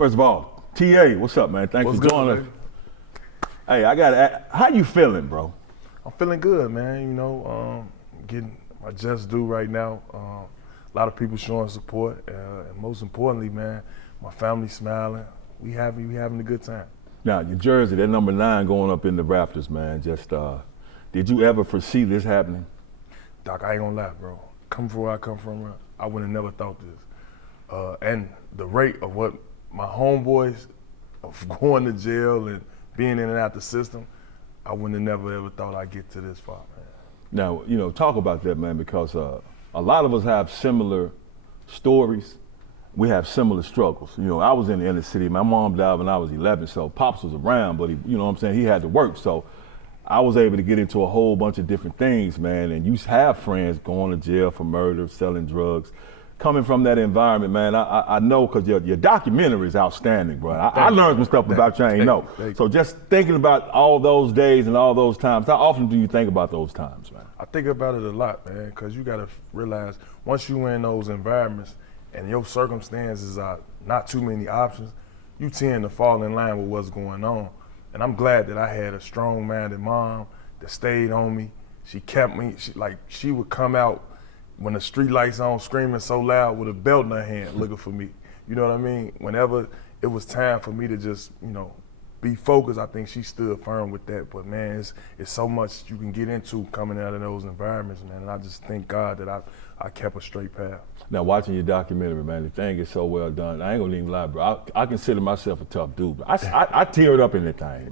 First of all, TA, what's up, man? Thanks for joining us. Hey, how you feeling, bro? I'm feeling good, man. You know, getting my just due right now. A lot of people showing support, and most importantly, man, my family smiling. We having a good time. Now, your jersey, that number 9 going up in the Raptors, man. Just, did you ever foresee this happening? Doc, I ain't gonna lie, bro. Coming from where I come from, I would have never thought this. And the rate of what my homeboys of going to jail and being in and out the system, I wouldn't have never ever thought I'd get to this far, man. Now, you know, talk about that, man, because a lot of us have similar stories. We have similar struggles. You know, I was in the inner city. My mom died when I was 11, so Pops was around, but he, you know what I'm saying, he had to work. So I was able to get into a whole bunch of different things, man, and you have friends going to jail for murder, selling drugs. Coming from that environment, man, I know, because your documentary is outstanding, bro. I learned some stuff about you I ain't know. So just thinking about all those days and all those times, how often do you think about those times, man? I think about it a lot, man, because you got to realize once you in those environments and your circumstances are not too many options, you tend to fall in line with what's going on. And I'm glad that I had a strong-minded mom that stayed on me. She kept me, she would come out when the street lights on, screaming so loud with a belt in her hand, looking for me. You know what I mean? Whenever it was time for me to just, you know, be focused, I think she stood firm with that. But man, it's so much you can get into coming out of those environments, man. And I just thank God that I kept a straight path. Now, watching your documentary, man, the thing is so well done. I ain't gonna even lie, bro. I consider myself a tough dude, but I teared up in that thing,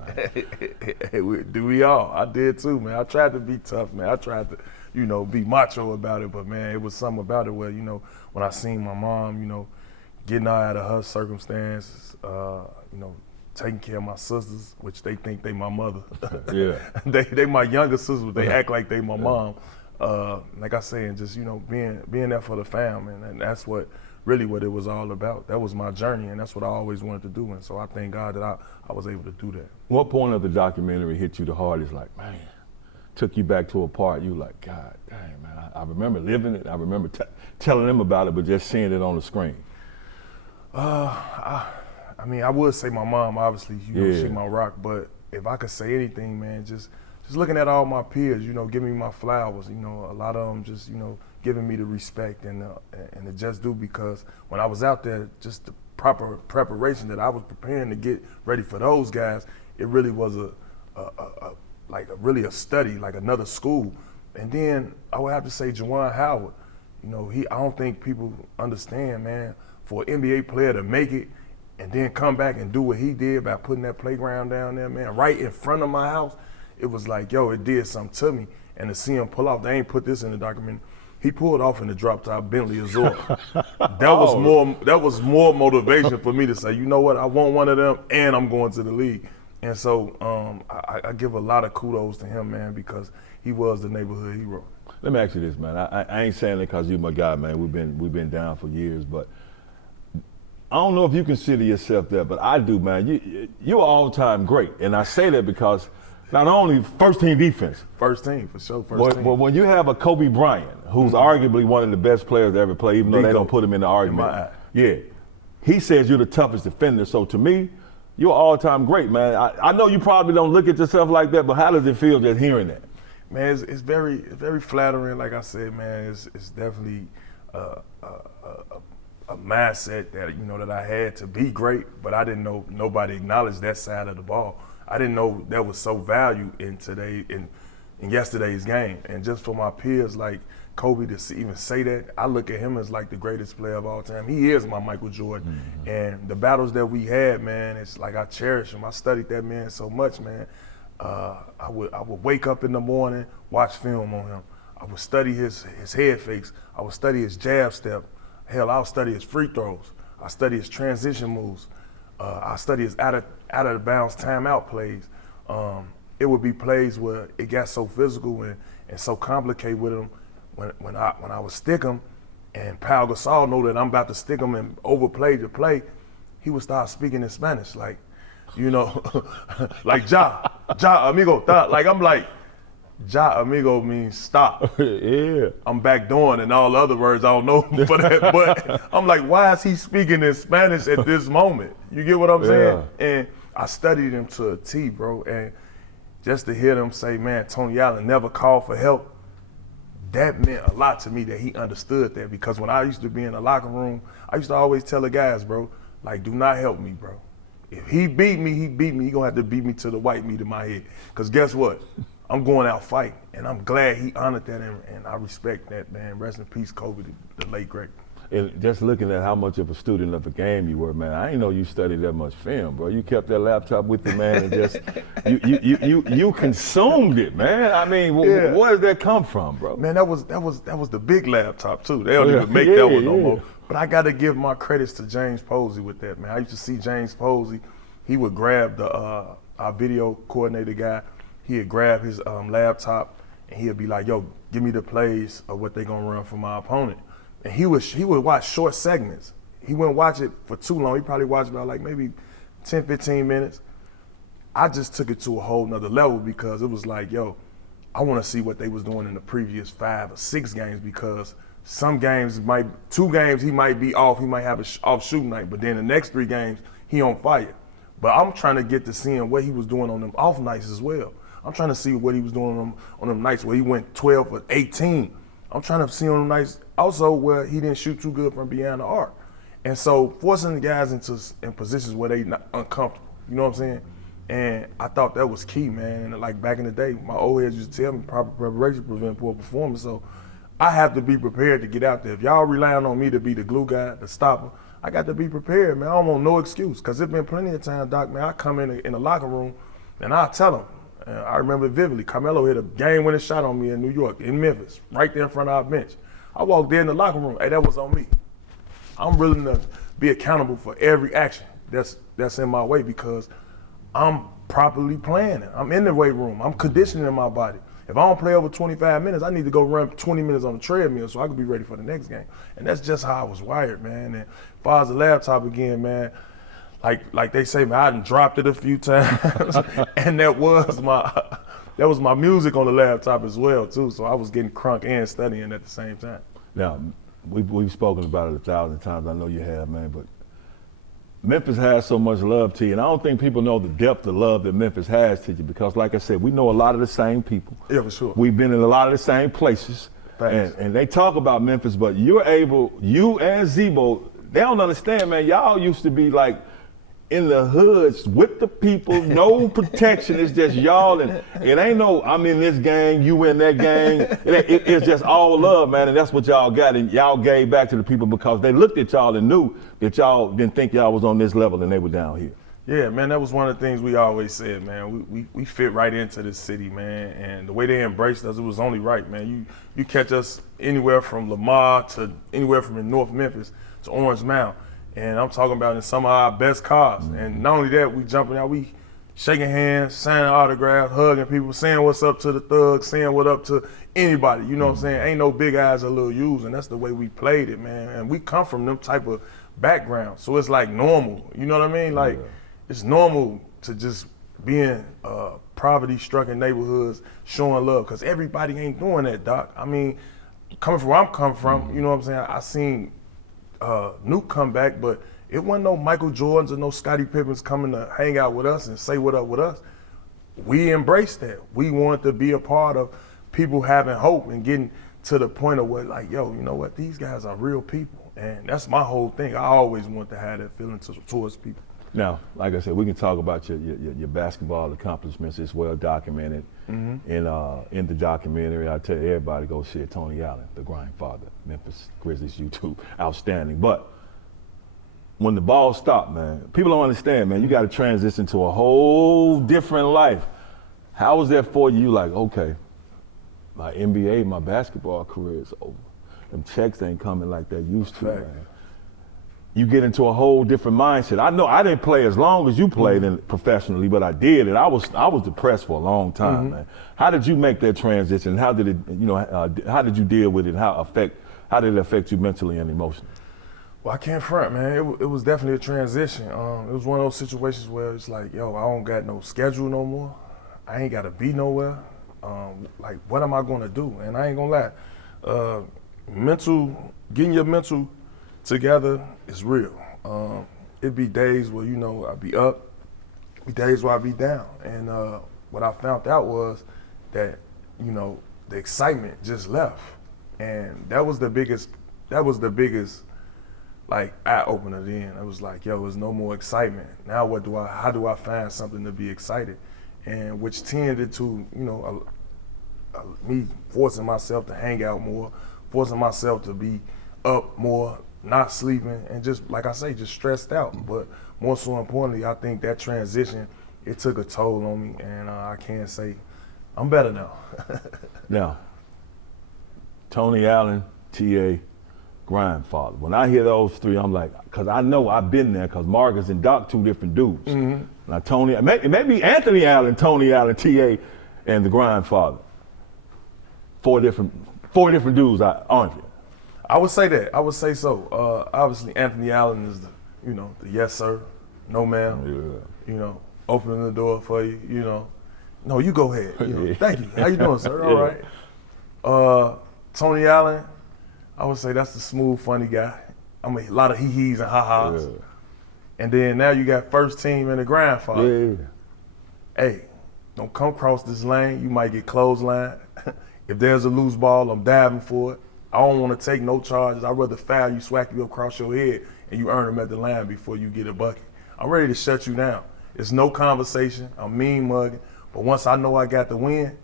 man. Do we all? I did too, man. I tried to be tough, man. I tried to, you know, be macho about it, but man, it was something about it where, you know, when I seen my mom, you know, getting out of her circumstances, you know, taking care of my sisters, which they think they my mother. Yeah. they my younger sisters, but they act like they my mom. Like I say, and just, you know, being there for the fam, and that's really what it was all about. That was my journey, and that's what I always wanted to do. And so I thank God that I was able to do that. What point of the documentary hit you the hardest? Like, man, took you back to a part you like, God dang, man, I remember living it. I remember telling them about it, but just seeing it on the screen. I mean, I would say my mom, obviously, you know, she my rock, but if I could say anything, man, just looking at all my peers, you know, giving me my flowers, you know, a lot of them just, you know, giving me the respect and the just due, because when I was out there, just the proper preparation that I was preparing to get ready for those guys, it really was really a study, like another school. And then I would have to say Juwan Howard, you know, I don't think people understand, man, for an NBA player to make it and then come back and do what he did by putting that playground down there, man, right in front of my house. It was like, yo, it did something to me. And to see him pull off, they ain't put this in the documentary. He pulled off in the drop top Bentley Azure. That was more motivation for me to say, you know what, I want one of them and I'm going to the league. And so I give a lot of kudos to him, man, because he was the neighborhood hero. Let me ask you this, man. I ain't saying it because you're my guy, man. We've been down for years, but I don't know if you consider yourself that, but I do, man. You're all-time great, and I say that because not only first-team defense. First team, for sure, first team. But when you have a Kobe Bryant, who's arguably one of the best players to ever play, even though they don't put him in the argument. Yeah, he says you're the toughest defender. So to me, you're all-time great, man. I know you probably don't look at yourself like that, but how does it feel just hearing that? Man, it's very flattering. Like I said, man, it's definitely a mindset that, you know, that I had to be great, but I didn't know nobody acknowledged that side of the ball. I didn't know that was so valued in yesterday's game. And just for my peers like Kobe to even say that, I look at him as like the greatest player of all time. He is my Michael Jordan. Mm-hmm. And the battles that we had, man, it's like I cherish him. I studied that man so much, man. I would wake up in the morning, watch film on him. I would study his head fakes. I would study his jab step. Hell, I'll study his free throws. I study his transition moves. I study his out of the bounds timeout plays. It would be plays where it got so physical and so complicated with him. When I would stick him, and Pau Gasol know that I'm about to stick him and overplay the play, he would start speaking in Spanish, like, you know, like ja amigo, like I'm like, Ja amigo means stop. Yeah. I'm backdooring and all the other words I don't know for that. But I'm like, why is he speaking in Spanish at this moment? You get what I'm saying? And I studied him to a T, bro. And just to hear them say, man, Tony Allen never called for help, that meant a lot to me that he understood that. Because when I used to be in the locker room, I used to always tell the guys, bro, like, do not help me, bro. If he beat me, he beat me. He gonna have to beat me to the white meat in my head. Because guess what? I'm going out fighting. And I'm glad he honored that, and I respect that, man. Rest in peace, Kobe, the late great. And just looking at how much of a student of the game you were, man, I didn't know you studied that much film, bro. You kept that laptop with you, man, and just you consumed it, man. I mean, where did that come from, bro? Man, that was the big laptop too. They don't even make that one no more. But I got to give my credits to James Posey with that, man. I used to see James Posey. He would grab the our video coordinator guy. He'd grab his laptop and he'd be like, "Yo, give me the plays of what they gonna run for my opponent." And he would watch short segments. He wouldn't watch it for too long. He probably watched about like maybe 10, 15 minutes. I just took it to a whole nother level because it was like, yo, I want to see what they was doing in the previous 5 or 6 games, because some games 2 games he might be off, he might have an off shooting night, but then the next 3 games he on fire. But I'm trying to get to seeing what he was doing on them off nights as well. I'm trying to see what he was doing on them nights where he went 12 or 18. I'm trying to see on them nights also where he didn't shoot too good from beyond the arc. And so forcing the guys in positions where they not uncomfortable, you know what I'm saying? And I thought that was key, man. And like back in the day, my old heads used to tell me proper preparation prevent poor performance. So I have to be prepared to get out there. If y'all relying on me to be the glue guy, the stopper, I got to be prepared, man. I don't want no excuse. Because there's been plenty of times, Doc, man, I come in the locker room and I tell them. I remember vividly, Carmelo hit a game-winning shot on me in New York, in Memphis, right there in front of our bench. I walked in the locker room, hey, that was on me. I'm willing to be accountable for every action that's in my way because I'm properly planning. I'm in the weight room. I'm conditioning my body. If I don't play over 25 minutes, I need to go run 20 minutes on the treadmill so I can be ready for the next game. And that's just how I was wired, man. And as far as the laptop again, man, like they say, man, I done dropped it a few times, and that was my music on the laptop as well too. So I was getting crunk and studying at the same time. Now, we've spoken about it 1,000 times. I know you have, man. But Memphis has so much love to you, and I don't think people know the depth of love that Memphis has to you because, like I said, we know a lot of the same people. Yeah, for sure. We've been in a lot of the same places, and they talk about Memphis, but you and Zebo, they don't understand, man. Y'all used to be like in the hoods with the people, no protection. It's just y'all, and it ain't no, I'm in this gang, you in that gang. It's just all love, man, and that's what y'all got, and y'all gave back to the people because they looked at y'all and knew that y'all didn't think y'all was on this level and they were down here. Yeah, man, that was one of the things we always said, man. We fit right into this city, man, and the way they embraced us, it was only right, man. You catch us anywhere from Lamar to anywhere from in North Memphis to Orange Mound. And I'm talking about in some of our best cars. And not only that, we jumping out, we shaking hands, signing autographs, hugging people, saying what's up to the thugs, saying what up to anybody, you know what I'm saying? Ain't no big eyes or little U's, and that's the way we played it, man. And we come from them type of background, so it's like normal, you know what I mean? Like, it's normal to just be in poverty-stricken neighborhoods showing love, because everybody ain't doing that, Doc. I mean, coming from where I'm coming from, you know what I'm saying? I seen Nuke come back, but it wasn't no Michael Jordans or no Scottie Pippens coming to hang out with us and say what up with us. We embraced that. We wanted to be a part of people having hope and getting to the point of what, like, yo, you know what, these guys are real people. And that's my whole thing. I always want to have that feeling towards people. Now, like I said, we can talk about your basketball accomplishments. It's well documented in the documentary. I tell everybody, go see it. Tony Allen, the grindfather, Memphis Grizzlies YouTube, outstanding. But when the ball stopped, man, people don't understand, man. You got to transition to a whole different life. How was that for you? Like, okay, my NBA, my basketball career is over. Them checks ain't coming like they used to, man. You get into a whole different mindset. I know I didn't play as long as you played professionally, but I did, and I was depressed for a long time, man. How did you make that transition? How did it, how did you deal with it? How did it affect you mentally and emotionally? Well, I can't front, man. It was definitely a transition. It was one of those situations where it's like, yo, I don't got no schedule no more. I ain't got to be nowhere. like, what am I going to do? And I ain't going to lie, getting your mental together is real. It'd be days where, I'd be up, be days where I'd be down. And what I found out was that, the excitement just left. And that was the biggest, like, eye opener then. I was like, yo, there's no more excitement. Now how do I find something to be excited? And which tended to, me forcing myself to hang out more, forcing myself to be up more, not sleeping, and just, like I say, just stressed out. But more so importantly, I think that transition, it took a toll on me, and I can't say I'm better now. Now, Tony Allen, T.A., grindfather. When I hear those three, I'm like, because I know I've been there, because Marcus and Doc, two different dudes. Mm-hmm. Now, Tony, maybe Anthony Allen, Tony Allen, T.A., and the grindfather. Four different dudes, aren't you? I would say that. I would say so. Obviously, Anthony Allen is the yes sir, no ma'am. Yeah. Opening the door for you. No, you go ahead. Thank you. How you doing, sir? All right. Tony Allen, I would say that's the smooth, funny guy. I mean, a lot of hee-hees and ha-has. Yeah. And then now you got first team and the grandfather. Yeah. Hey, don't come across this lane. You might get clotheslined. If there's a loose ball, I'm diving for it. I don't want to take no charges. I'd rather foul you, swack you across your head, and you earn them at the line before you get a bucket. I'm ready to shut you down. It's no conversation. I'm mean mugging. But once I know I got the win,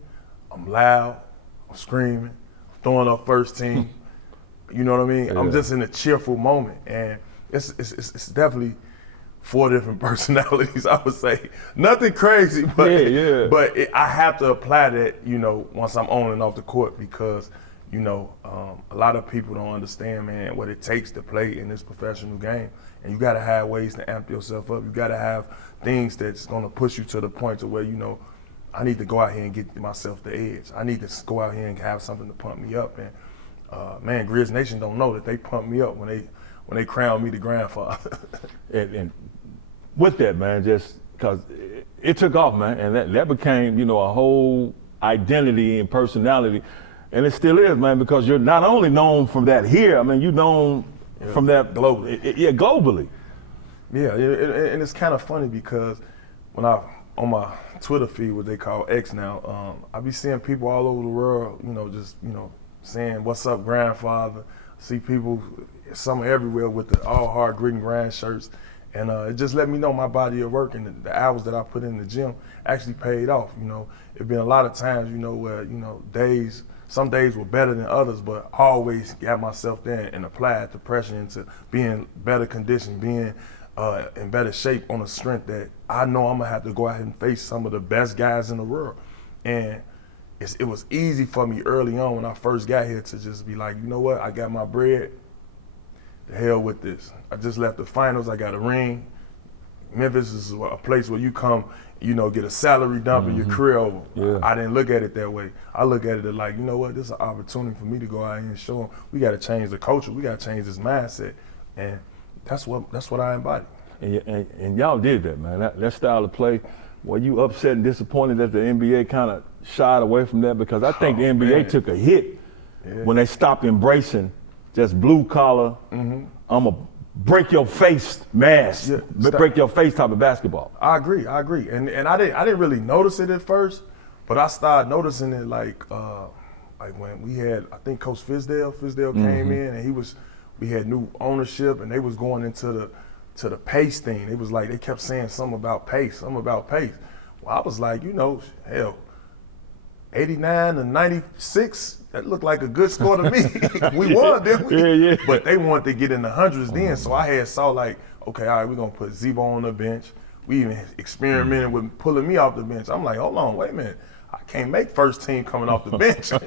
I'm loud, I'm screaming, I'm throwing up first team. You know what I mean? Yeah. I'm just in a cheerful moment. And it's definitely four different personalities, I would say. Nothing crazy, but I have to apply that, once I'm on and off the court, because a lot of people don't understand, man, what it takes to play in this professional game. And you got to have ways to amp yourself up. You got to have things that's going to push you to the point to where, I need to go out here and get myself the edge. I need to go out here and have something to pump me up. And man, Grizz Nation don't know that they pump me up when they crown me the grandfather. and with that, man, just because it took off, man, and that became, a whole identity and personality. And it still is, man, because you're not only known from that here, I mean, you're known from that globally. Globally. Yeah, and it's kind of funny because when on my Twitter feed, what they call X now, I be seeing people all over the world, just, saying, what's up, grandfather? See people, some everywhere with the all hard grit and grind shirts. And it just let me know my body of work and the hours that I put in the gym actually paid off. It's been a lot of times, where, some days were better than others, but I always got myself there and applied the pressure into being better conditioned, being in better shape on a strength that I know I'm gonna have to go out and face some of the best guys in the world. And it was easy for me early on when I first got here to just be like, you know what, I got my bread, the hell with this. I just left the finals, I got a ring. Memphis is a place where you come, get a salary dump and your career over. Yeah. I didn't look at it that way. I look at it like, you know what, this is an opportunity for me to go out here and show them we got to change the culture, we got to change this mindset. And that's what I embody. And y'all did that, man. That style of play. Were you upset and disappointed that the NBA kind of shied away from that? Because I think the NBA took a hit when they stopped embracing just blue collar, I'm a break your face mask, break your face type of basketball. I agree. And I didn't really notice it at first, but I started noticing it like when we had, I think Coach Fizdale came in and we had new ownership and they was going into the pace thing. It was like they kept saying something about pace. Well, I was like, hell, 89 to 96, that looked like a good score to me. We won, didn't we? Yeah. But they wanted to get in the hundreds then, so I saw like, okay, all right, we're gonna put Zebo on the bench. We even experimented with pulling me off the bench. I'm like, hold on, wait a minute. I can't make first team coming off the bench. You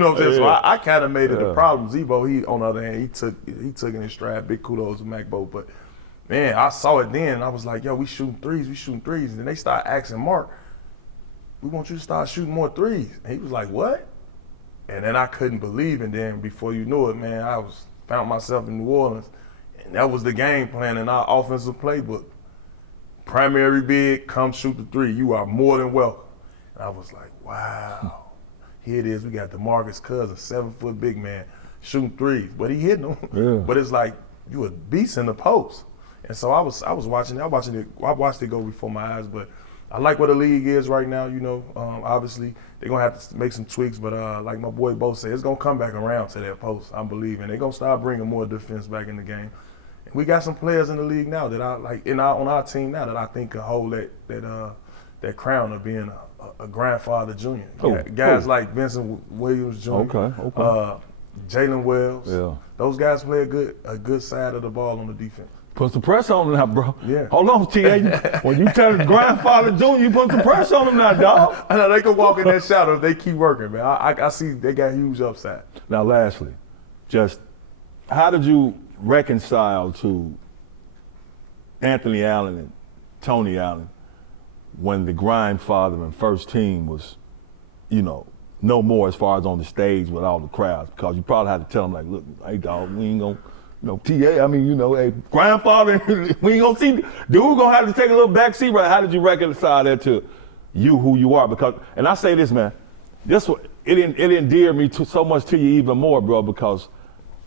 know what I'm saying? So I kind of made it a problem. Zebo, he on the other hand, he took it in stride. Big kudos to MacBo. But man, I saw it then and I was like, yo, we shooting threes. And then they started asking Mark, we want you to start shooting more threes. And he was like, what? And then I couldn't believe, and then before you knew it, man, I found myself in New Orleans, and that was the game plan in our offensive playbook. Primary big, come shoot the three. You are more than welcome. And I was like, wow. Here it is. We got DeMarcus Cousins, 7-foot big man, shooting threes, but he hitting them. Yeah. But it's like you a beast in the post. And so I was watching it. I watched it go before my eyes. But I like where the league is right now. You know, obviously they're gonna have to make some tweaks. But like my boy Bo said, it's gonna come back around to that post. I'm believing they're gonna start bringing more defense back in the game. And we got some players in the league now that I like on our team now that I think can hold that crown of being a grandfather junior. Guys like Vincent Williams Jr. Okay. Jalen Wells. Yeah. Those guys play a good side of the ball on the defense. Put some pressure on him now, bro. Yeah. Hold on, T.A. When you tell the grandfather junior, you put some pressure on him now, dog. I know they can walk in that shadow if they keep working, man. I see they got huge upside. Now, lastly, just how did you reconcile to Anthony Allen and Tony Allen when the grindfather and first team was, no more as far as on the stage with all the crowds? Because you probably had to tell them, like, look, hey, dog, we ain't gonna, TA, hey, grandfather, we ain't gonna see, dude, we're gonna have to take a little back seat, right? How did you reconcile that to you, who you are? Because, and I say this, man, it endeared me so much to you even more, bro, because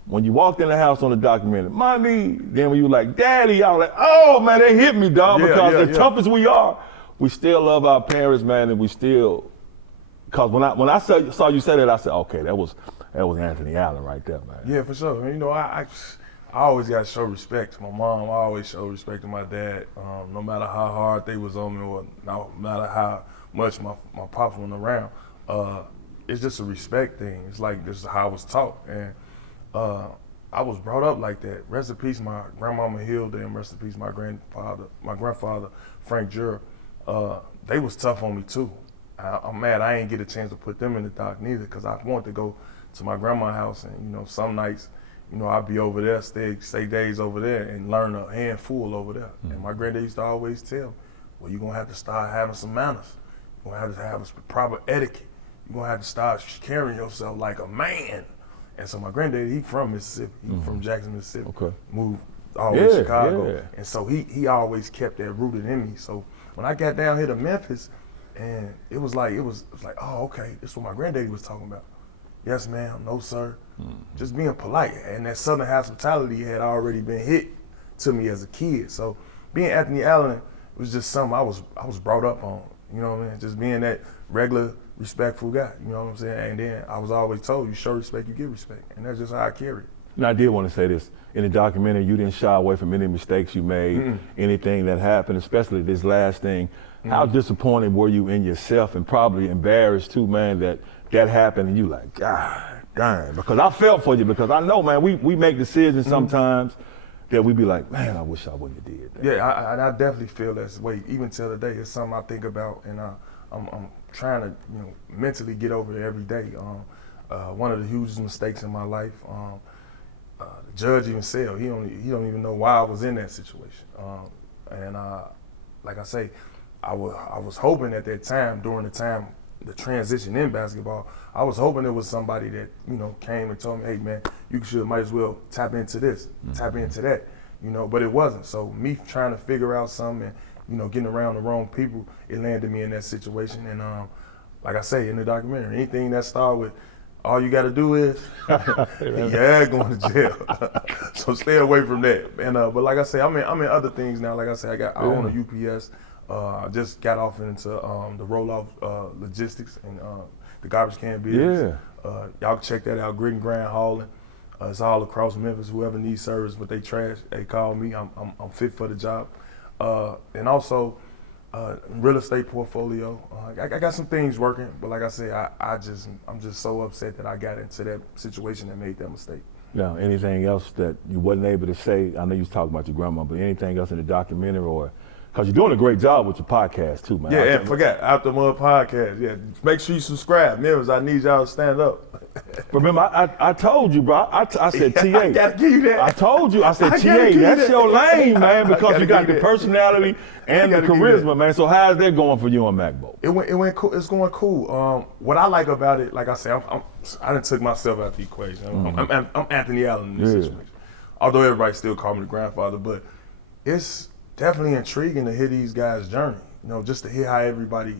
when you walked in the house on the documentary, Mommy, then when you were like, Daddy, I was like, oh, man, they hit me, dog, because tough as we are, we still love our parents, man, and we still, because when I saw you say that, I said, okay, that was Anthony Allen right there, man. Yeah, for sure. I always got to show respect to my mom. I always show respect to my dad, no matter how hard they was on me or no matter how much my pops went around. It's just a respect thing. It's like this is how I was taught. And I was brought up like that. Rest in peace, my grandmama Hilda, and rest in peace, my grandfather, Frank Jura. They was tough on me too. I'm mad I ain't get a chance to put them in the dock neither, because I wanted to go to my grandma's house, and some nights, I'd be over there, stay days over there, and learn a handful over there. Mm-hmm. And my granddad used to always tell me, well, you're gonna have to start having some manners. You're gonna have to have a proper etiquette. You're gonna have to start carrying yourself like a man. And so my granddad, he from Mississippi. He from Jackson, Mississippi. Okay. Moved all the way to Chicago. Yeah. And so he always kept that rooted in me. So when I got down here to Memphis, and it was like, oh, okay, this is what my granddaddy was talking about. Yes, ma'am, no, sir. Mm-hmm. Just being polite. And that Southern hospitality had already been hit to me as a kid. So being Anthony Allen was just something I was brought up on, you know what I mean? Just being that regular, respectful guy, you know what I'm saying? And then I was always told, you show respect, you get respect. And that's just how I carry it. And I did want to say this. In the documentary, you didn't shy away from any mistakes you made, anything that happened, especially this last thing. How disappointed were you in yourself, and probably embarrassed too, man, that happened and you like, God damn. Because I felt for you, because I know, man, we make decisions sometimes that we be like, man, I wish I wouldn't have did that. Yeah, I definitely feel that way. Even till today, it's something I think about, and I'm trying to mentally get over it every day. One of the hugest mistakes in my life, the judge even said he don't even know why I was in that situation. And like I say, I was hoping at that time, during the transition in basketball, I was hoping it was somebody that, came and told me, hey man, you might as well tap into this, tap into that, but it wasn't. So me trying to figure out something and, getting around the wrong people, it landed me in that situation. And like I say in the documentary, anything that started with, all you got to do is, going to jail. So stay away from that. And but like I say, I'm in other things now. Like I say, I own a UPS. I just got off into the roll-off logistics and the garbage can business. Yeah. Y'all can check that out, Grit and Grind Hauling. It's all across Memphis. Whoever needs service with they trash, they call me. I'm fit for the job. And also, real estate portfolio. I got some things working, but like I said, I'm just so upset that I got into that situation and made that mistake. Now, anything else that you wasn't able to say? I know you was talking about your grandma, but anything else in the documentary, or because you're doing a great job with your podcast too, man. Yeah, and forget After Mud Podcast. Yeah, make sure you subscribe, members. I need y'all to stand up. Remember, I told you, bro. I said, TA. I gotta give you that. I told you. I said, TA. That's your lane, man, because you got the personality and the charisma, man. So how's that going for you on MacBook? It went cool. It's going cool. What I like about it, like I say, I done took myself out of the equation. I'm Anthony Allen in this situation. Although everybody still call me the grandfather, but it's definitely intriguing to hear these guys' journey. Just to hear how everybody,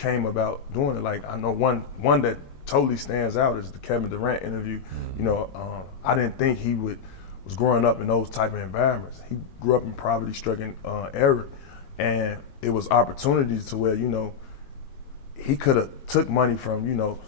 came about doing it. Like I know one that totally stands out is the Kevin Durant interview. You know, I didn't think he was growing up in those type of environments. He grew up in poverty-stricken area, and it was opportunities to where, you know, he could have took money from, you know,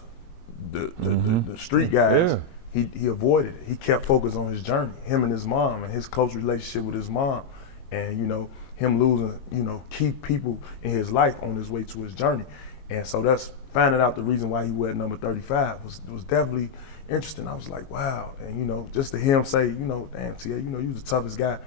the street guys. Yeah. He avoided it. He kept focused on his journey, him and his mom and his close relationship with his mom, and, you know, him losing, you know, key people in his life on his way to his journey. And so that's finding out the reason why he went number 35 was definitely interesting. I was like, wow. And, you know, just to hear him say, you know, damn, T.A., you know, you was the toughest guy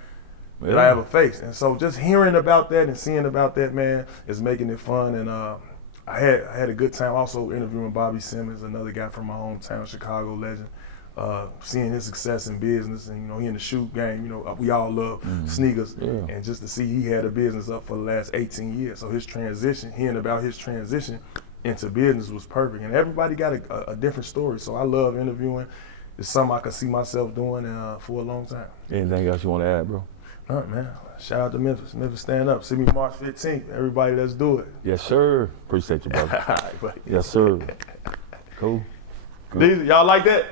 that I ever faced. And so just hearing about that and seeing about that, man, is making it fun. And I had a good time also interviewing Bobby Simmons, another guy from my hometown, Chicago legend. Seeing his success in business, and, you know, he in the shoe game, you know, we all love sneakers, and just to see he had a business up for the last 18 years. So his transition, hearing about his transition into business was perfect. And everybody got a different story. So I love interviewing. It's something I could see myself doing for a long time. Anything else you want to add, bro? All right, man. Shout out to Memphis. Memphis, stand up. See me March 15th. Everybody, let's do it. Yes, sir. Appreciate you, brother. All right, buddy. Yes, sir. Cool. Y'all like that?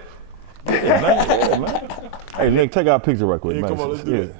Yeah, man. Hey, Nick, take our picture right quick, Yeah, man. come on, let's do it.